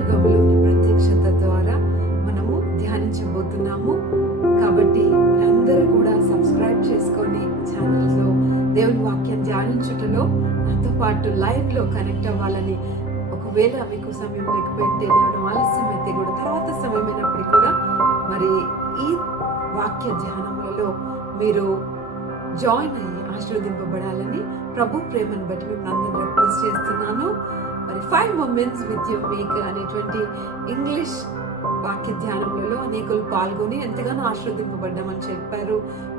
యుగంలోని ప్రత్యక్షత ద్వారా మనము ధ్యానించబోతున్నాము. కాబట్టి మీరందరూ కూడా సబ్స్క్రైబ్ చేసుకొని ఛానల్లో దేవుని వాక్యం ధ్యానించుటలో నాతో పాటు లైవ్లో కనెక్ట్ అవ్వాలని, ఒకవేళ మీకు సమయం లేకపోతే లేవడం ఆలస్యం అయితే కూడా తర్వాత సమయమైనప్పటికీ కూడా మరి ఈ వాక్య ధ్యానములలో మీరు జాయిన్ అయ్యి ఆశీర్వదింపబడాలని ప్రభు ప్రేమను బట్టి మిమ్మల్ని అందరినీ రిక్వెస్ట్ చేస్తున్నాను. మరి 5 moments with your maker అనేటువంటి ఇంగ్లీష్ వాక్య ధ్యానములలో అనేకులు పాల్గొని ఎంతగానో ఆశీర్వదింపబడ్డామని చెప్పారు.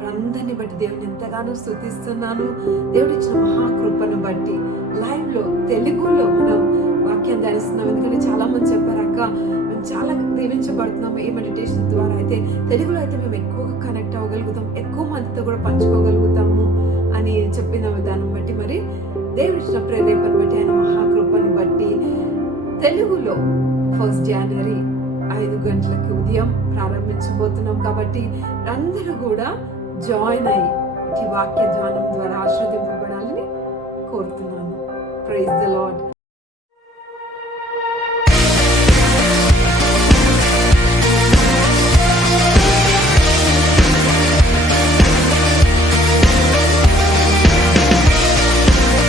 అందరిని బట్టి దేవుని ఎంతగానో స్తుతిస్తున్నాను. దేవుడి ఇచ్చిన మహాకృపను బట్టి లైవ్లో తెలుగులో మనం వాక్యం ధ్యానిస్తున్నాం. ఎందుకంటే చాలా మంది చెప్పారు, అక్క మేము చాలా దీవించబడుతున్నాము ఈ మెడిటేషన్ ద్వారా. అయితే తెలుగులో అయితే మేము ఎక్కువగా కనెక్ట్ అవ్వగలుగుతాం, ఎక్కువ మందితో కూడా పంచుకోగలుగుతాము అని చెప్పిన విధానం బట్టి, మరి దేవుడి ఇచ్చిన ప్రేరేపణ బట్టి, ఆయన మహాకృపను బట్టి తెలుగులో 1 January 5 గంటలకు ఉదయం ప్రారంభించబోతున్నాం. కాబట్టి అందరూ కూడా జాయిన్ అయ్యి ఈ వాక్య ధ్యానం ద్వారా ఆశీర్వదింపబడాలని కోరుతున్నాను. Praise the lord.